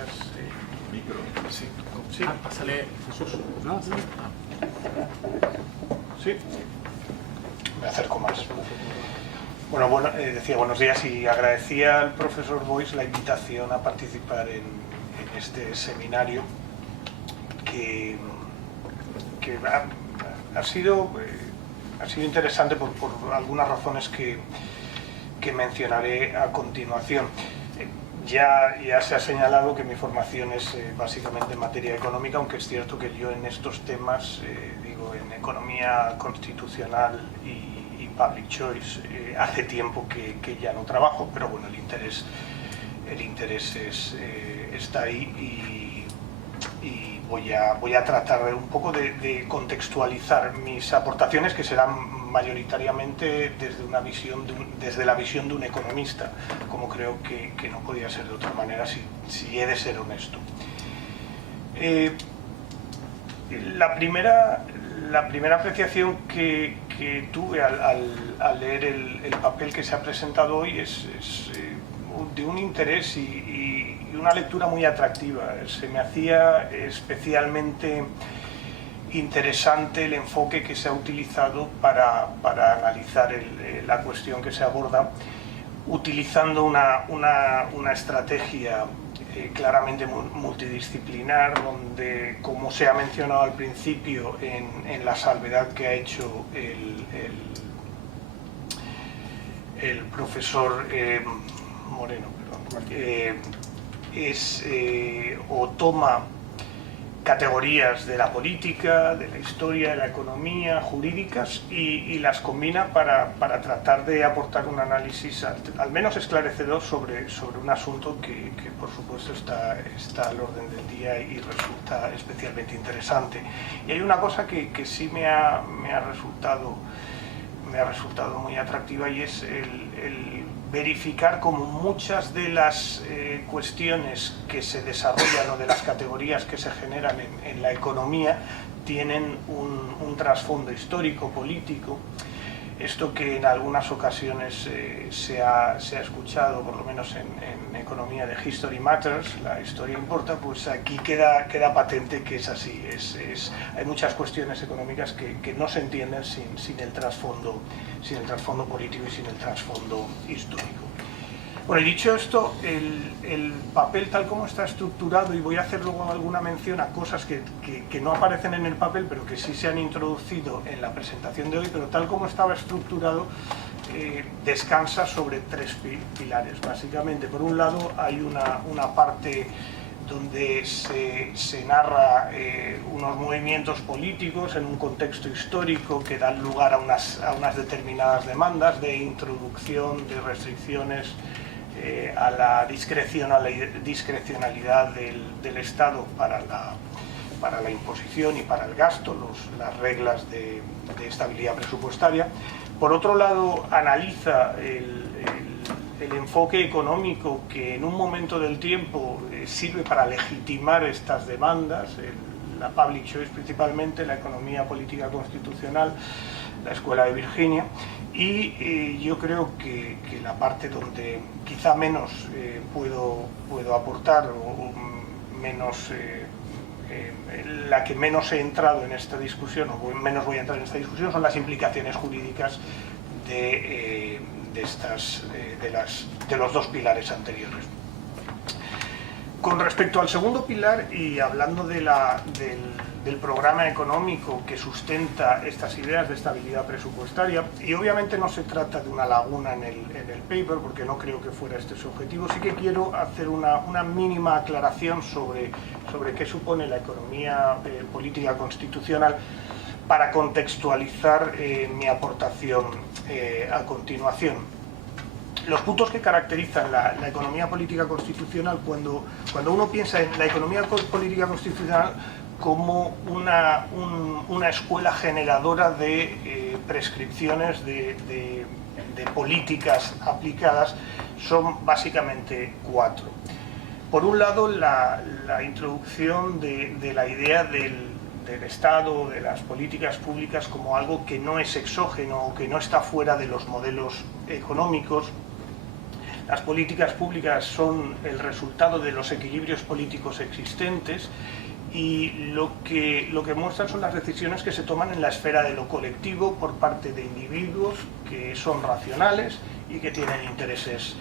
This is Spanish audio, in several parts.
gracias. Micro. Sí, sí. Pásale, Jesús. No, sí. Sí. Me acerco más. Bueno, decía buenos días y agradecía al profesor Boix la invitación a participar en este seminario que ha sido interesante por algunas razones que mencionaré a continuación. Ya se ha señalado que mi formación es básicamente en materia económica, aunque es cierto que yo en estos temas, en economía constitucional y public choice, hace tiempo que ya no trabajo, pero bueno, el interés está ahí y voy a tratar un poco de contextualizar mis aportaciones, que serán mayoritariamente desde la visión de un economista, como creo que no podía ser de otra manera si he de ser honesto. La primera apreciación que tuve al leer el papel que se ha presentado hoy es de un interés y una lectura muy atractiva. Se me hacía especialmente interesante el enfoque que se ha utilizado para analizar la cuestión que se aborda, utilizando una estrategia claramente multidisciplinar, donde, como se ha mencionado al principio en la salvedad que ha hecho el profesor Moreno, toma categorías de la política, de la historia, de la economía, jurídicas, y las combina para tratar de aportar un análisis al menos esclarecedor sobre un asunto que por supuesto está al orden del día y resulta especialmente interesante. Y hay una cosa que sí me ha resultado muy atractiva, y es el verificar cómo muchas de las cuestiones que se desarrollan o de las categorías que se generan en la economía tienen un trasfondo histórico, político. Esto que en algunas ocasiones se ha escuchado, por lo menos en economía, de History Matters, la historia importa, pues aquí queda patente que es así. Hay muchas cuestiones económicas que no se entienden sin el trasfondo político y sin el trasfondo histórico. Bueno, y dicho esto, el papel tal como está estructurado, y voy a hacer luego alguna mención a cosas que no aparecen en el papel, pero que sí se han introducido en la presentación de hoy, pero tal como estaba estructurado, descansa sobre tres pilares, básicamente. Por un lado, hay una parte donde se narra unos movimientos políticos en un contexto histórico que dan lugar a unas determinadas demandas de introducción de restricciones a la discrecionalidad del Estado para la imposición y para el gasto, las reglas de estabilidad presupuestaria. Por otro lado, analiza el enfoque económico que en un momento del tiempo sirve para legitimar estas demandas, la public choice principalmente, la economía política constitucional, la Escuela de Virginia, y yo creo que la parte donde quizá menos puedo aportar, o menos la que menos he entrado en esta discusión, o menos voy a entrar en esta discusión, son las implicaciones jurídicas de los dos pilares anteriores. Con respecto al segundo pilar, y hablando del programa económico que sustenta estas ideas de estabilidad presupuestaria, y obviamente no se trata de una laguna en el paper, porque no creo que fuera este su objetivo, sí que quiero hacer una mínima aclaración sobre qué supone la economía política constitucional, para contextualizar mi aportación a continuación. Los puntos que caracterizan la economía política constitucional, cuando uno piensa en la economía política constitucional como una escuela generadora de prescripciones de políticas aplicadas, son básicamente cuatro. Por un lado, la introducción de la idea del Estado, de las políticas públicas, como algo que no es exógeno o que no está fuera de los modelos económicos. Las políticas públicas son el resultado de los equilibrios políticos existentes y lo que muestran son las decisiones que se toman en la esfera de lo colectivo por parte de individuos que son racionales y que tienen intereses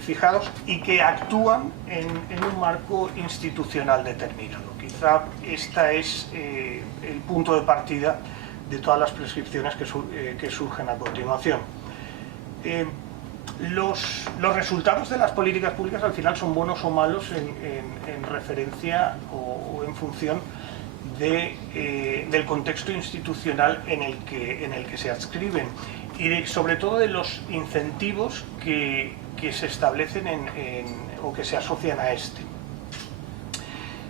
fijados y que actúan en un marco institucional determinado. Quizá este es el punto de partida de todas las prescripciones que surgen a continuación. Los resultados de las políticas públicas al final son buenos o malos en referencia o en función del contexto institucional en el que se adscriben y sobre todo de los incentivos que se establecen o que se asocian a este.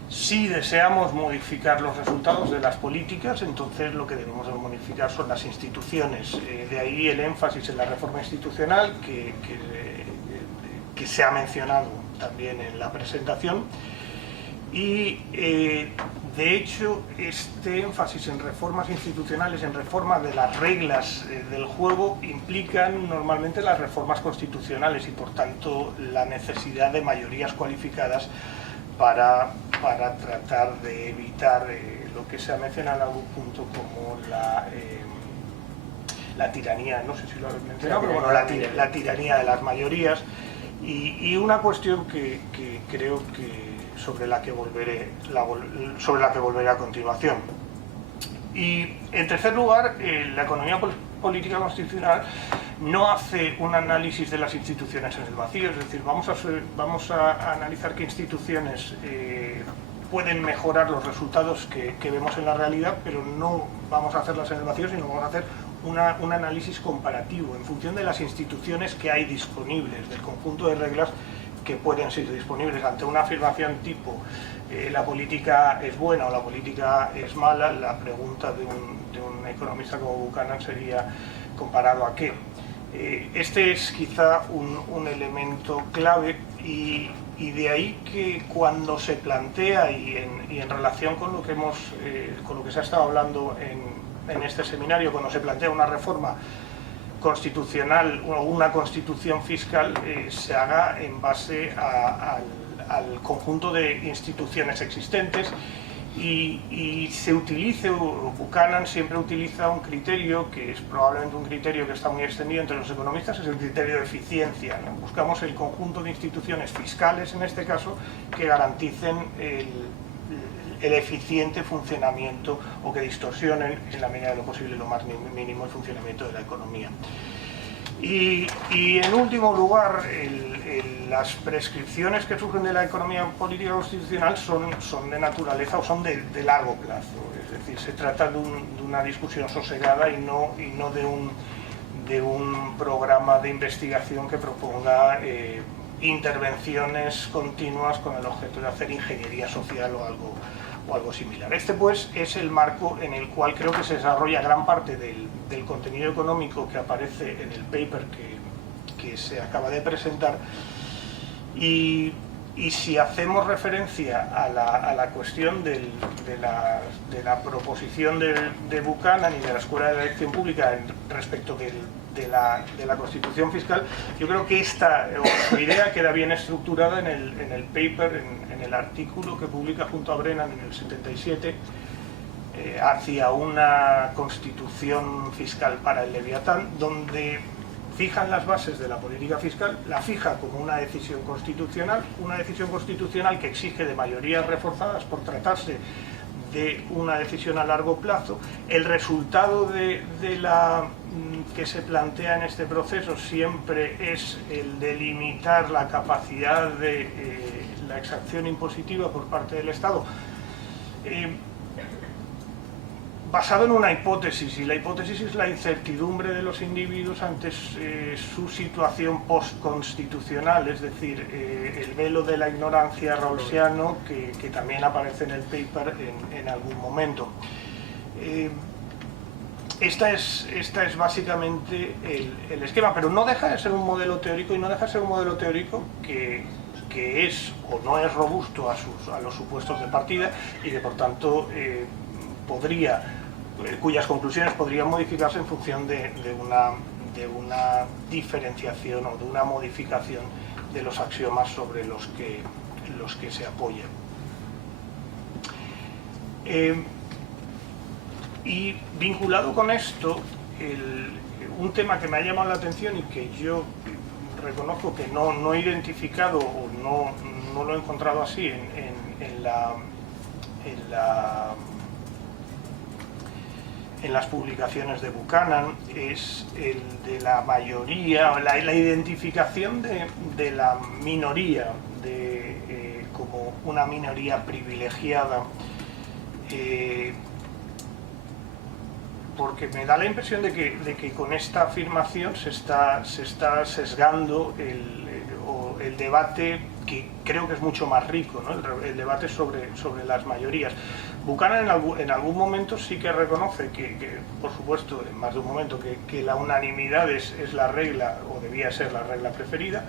Si deseamos modificar los resultados de las políticas, entonces lo que debemos de modificar son las instituciones. De ahí el énfasis en la reforma institucional que se ha mencionado también en la presentación. Y de hecho este énfasis en reformas institucionales, en reforma de las reglas del juego, implican normalmente las reformas constitucionales y por tanto la necesidad de mayorías cualificadas para tratar de evitar lo que se ha mencionado en algún punto como la tiranía, no sé si lo has mencionado, pero bueno, la tiranía de las mayorías y una cuestión que creo que sobre la que volveré a continuación. Y en tercer lugar, la economía política constitucional no hace un análisis de las instituciones en el vacío, es decir, vamos a analizar qué instituciones pueden mejorar los resultados que vemos en la realidad, pero no vamos a hacerlas en el vacío, sino vamos a hacer un análisis comparativo en función de las instituciones que hay disponibles, del conjunto de reglas que pueden ser disponibles. Ante una afirmación tipo la política es buena o la política es mala, la pregunta de un economista como Buchanan sería ¿comparado a qué? Este es quizá un elemento clave y de ahí que cuando se plantea y en relación con lo que se ha estado hablando en este seminario, cuando se plantea una reforma constitucional o una constitución fiscal, se haga en base al conjunto de instituciones existentes y se utilice, Buchanan siempre utiliza un criterio que es probablemente un criterio que está muy extendido entre los economistas, es el criterio de eficiencia, ¿no? Buscamos el conjunto de instituciones fiscales, en este caso, que garanticen el eficiente funcionamiento o que distorsionen en la medida de lo posible lo más mínimo el funcionamiento de la economía. Y en último lugar, las prescripciones que surgen de la economía política constitucional son de naturaleza o son de largo plazo, es decir, se trata de una discusión sosegada y no de un programa de investigación que proponga intervenciones continuas con el objeto de hacer ingeniería social o algo similar. Este pues es el marco en el cual creo que se desarrolla gran parte del contenido económico que aparece en el paper que se acaba de presentar y si hacemos referencia a la cuestión de la proposición de Buchanan y de la Escuela de Dirección Pública respecto de la Constitución fiscal, yo creo que su idea queda bien estructurada en el paper, en el artículo que publica junto a Brennan en el 77 hacia una Constitución fiscal para el Leviatán, donde fijan las bases de la política fiscal, la fija como una decisión constitucional que exige de mayorías reforzadas por tratarse de una decisión a largo plazo. El resultado que se plantea en este proceso siempre es el de limitar la capacidad de la exacción impositiva por parte del Estado, basado en una hipótesis, y la hipótesis es la incertidumbre de los individuos ante su situación postconstitucional, es decir, el velo de la ignorancia rawlsiano que también aparece en el paper en algún momento. Esta es básicamente el esquema, pero no deja de ser un modelo teórico y no deja de ser un modelo teórico que es o no es robusto a los supuestos de partida y que por tanto cuyas conclusiones podrían modificarse en función de una diferenciación o de una modificación de los axiomas sobre los que se apoya. Y vinculado con esto, un tema que me ha llamado la atención y que yo reconozco que no he identificado o no lo he encontrado así en las publicaciones de Buchanan, es el de la mayoría, la identificación de la minoría como una minoría privilegiada, porque me da la impresión de que con esta afirmación se está sesgando el debate, que creo que es mucho más rico, ¿no? El debate sobre las mayorías. Buchanan en algún momento sí que reconoce que por supuesto, en más de un momento, que la unanimidad es la regla, o debía ser la regla preferida,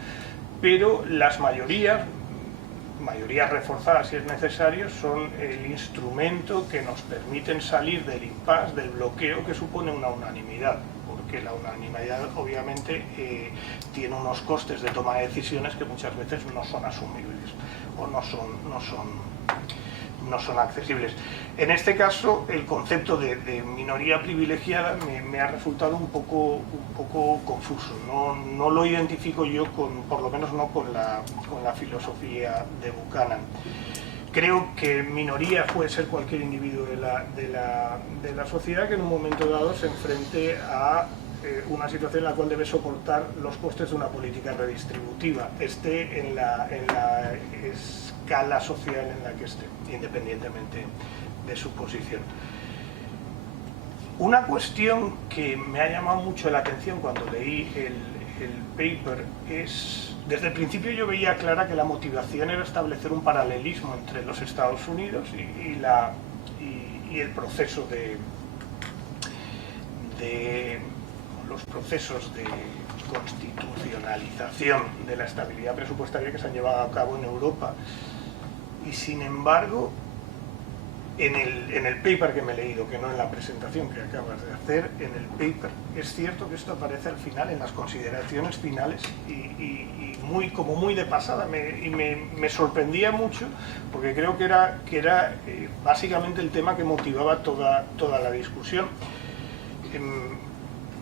pero las mayorías reforzadas si es necesario, son el instrumento que nos permiten salir del impasse, del bloqueo que supone una unanimidad, porque la unanimidad obviamente tiene unos costes de toma de decisiones que muchas veces no son asumibles o no son accesibles. En este caso, el concepto de minoría privilegiada me ha resultado un poco confuso. No lo identifico yo por lo menos no con la filosofía de Buchanan. Creo que minoría puede ser cualquier individuo de la sociedad que en un momento dado se enfrente a una situación en la cual debe soportar los costes de una política redistributiva, esté en la escala social en la que esté, independientemente de su posición. Una cuestión que me ha llamado mucho la atención cuando leí el paper es, desde el principio yo veía clara que la motivación era establecer un paralelismo entre los Estados Unidos y el proceso los procesos de constitucionalización de la estabilidad presupuestaria que se han llevado a cabo en Europa. Y sin embargo, en el paper que me he leído, que no en la presentación que acabas de hacer, en el paper es cierto que esto aparece al final, en las consideraciones finales, y muy de pasada, y me sorprendía mucho, porque creo que era básicamente el tema que motivaba toda la discusión.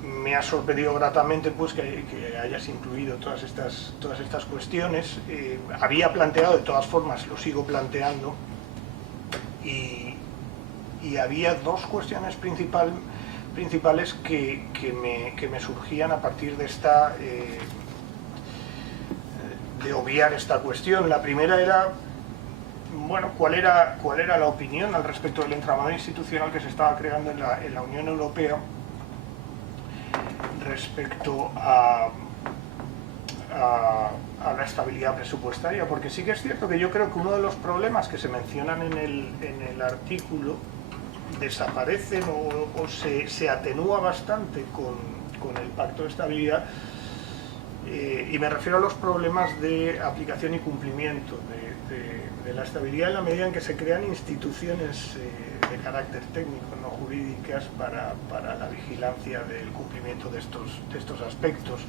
Me ha sorprendido gratamente pues que hayas incluido todas estas cuestiones. Había planteado, de todas formas lo sigo planteando, y había dos cuestiones principales que me surgían a partir de de obviar esta cuestión. La primera era, bueno, cuál era la opinión al respecto del entramado institucional que se estaba creando en la Unión Europea respecto a la estabilidad presupuestaria, porque sí que es cierto que yo creo que uno de los problemas que se mencionan en el artículo desaparecen o se atenúa bastante con el Pacto de Estabilidad, y me refiero a los problemas de aplicación y cumplimiento de la estabilidad, en la medida en que se crean instituciones de carácter técnico, no jurídicas, para la vigilancia del cumplimiento de estos aspectos.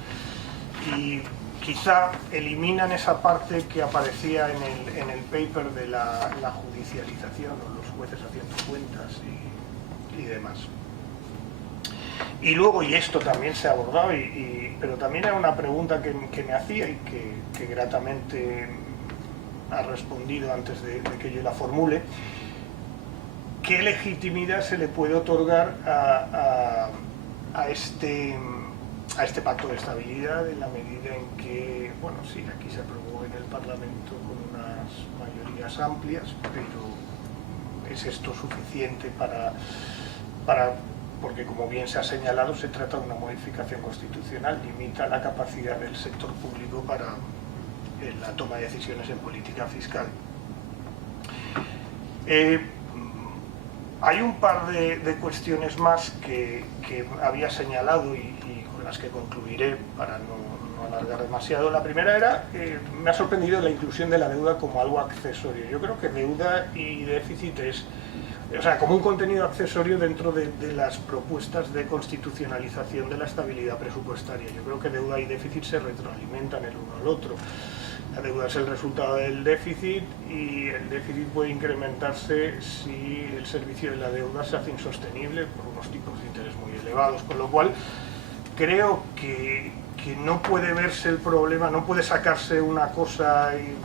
Y quizá eliminan esa parte que aparecía en el paper de la judicialización, o los jueces haciendo cuentas y demás. Y luego, y esto también se ha abordado, pero también era una pregunta que me hacía y que gratamente ha respondido antes de que yo la formule: ¿qué legitimidad se le puede otorgar a este pacto de estabilidad, en la medida en que, bueno, sí, aquí se aprobó en el Parlamento con unas mayorías amplias, pero ¿es esto suficiente porque, como bien se ha señalado, se trata de una modificación constitucional, limita la capacidad del sector público para la toma de decisiones en política fiscal? Hay un par de cuestiones más que había señalado y con las que concluiré para no alargar demasiado. La primera era, me ha sorprendido la inclusión de la deuda como algo accesorio. Yo creo que deuda y déficit es, o sea, como un contenido accesorio dentro de las propuestas de constitucionalización de la estabilidad presupuestaria. Yo creo que deuda y déficit se retroalimentan el uno al otro. La deuda es el resultado del déficit y el déficit puede incrementarse si el servicio de la deuda se hace insostenible por unos tipos de interés muy elevados, con lo cual creo que no puede verse el problema, no puede sacarse una cosa y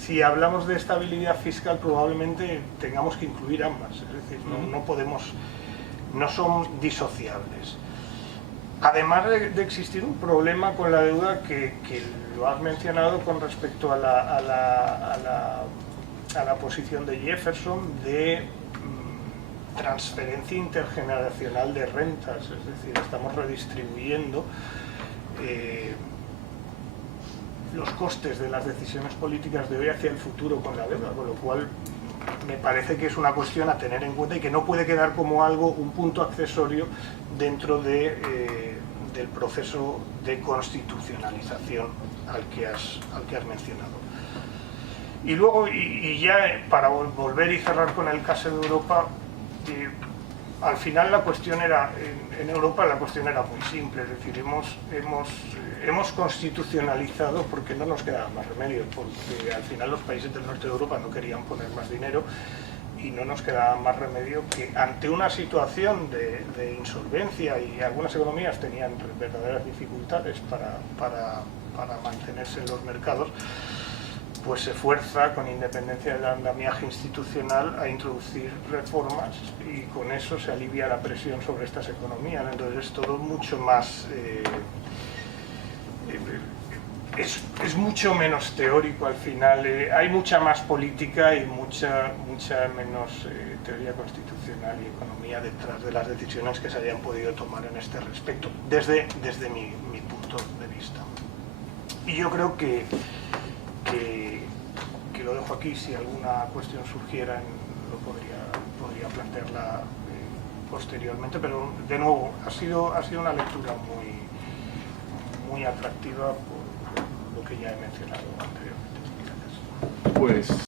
si hablamos de estabilidad fiscal probablemente tengamos que incluir ambas, es decir, no podemos, no son disociables. Además de existir un problema con la deuda que lo has mencionado con respecto a la posición de Jefferson de transferencia intergeneracional de rentas, es decir, estamos redistribuyendo los costes de las decisiones políticas de hoy hacia el futuro con la deuda, con lo cual me parece que es una cuestión a tener en cuenta y que no puede quedar como algo, un punto accesorio dentro del proceso de constitucionalización al que has mencionado. Y luego, y ya para volver y cerrar con el caso de Europa, al final la cuestión era, en Europa la cuestión era muy simple, es decir, hemos constitucionalizado porque no nos quedaba más remedio, porque al final los países del norte de Europa no querían poner más dinero y no nos quedaba más remedio que ante una situación de insolvencia y algunas economías tenían verdaderas dificultades para mantenerse en los mercados, pues se fuerza, con independencia del andamiaje institucional, a introducir reformas y con eso se alivia la presión sobre estas economías. Entonces es todo mucho más... es mucho menos teórico al final, hay mucha más política y mucha menos teoría constitucional y economía detrás de las decisiones que se hayan podido tomar en este respecto, desde mi punto de vista. Y yo creo que lo dejo aquí, si alguna cuestión surgiera lo podría plantearla posteriormente, pero de nuevo ha sido una lectura muy atractiva por lo que ya he mencionado anteriormente. Gracias. Pues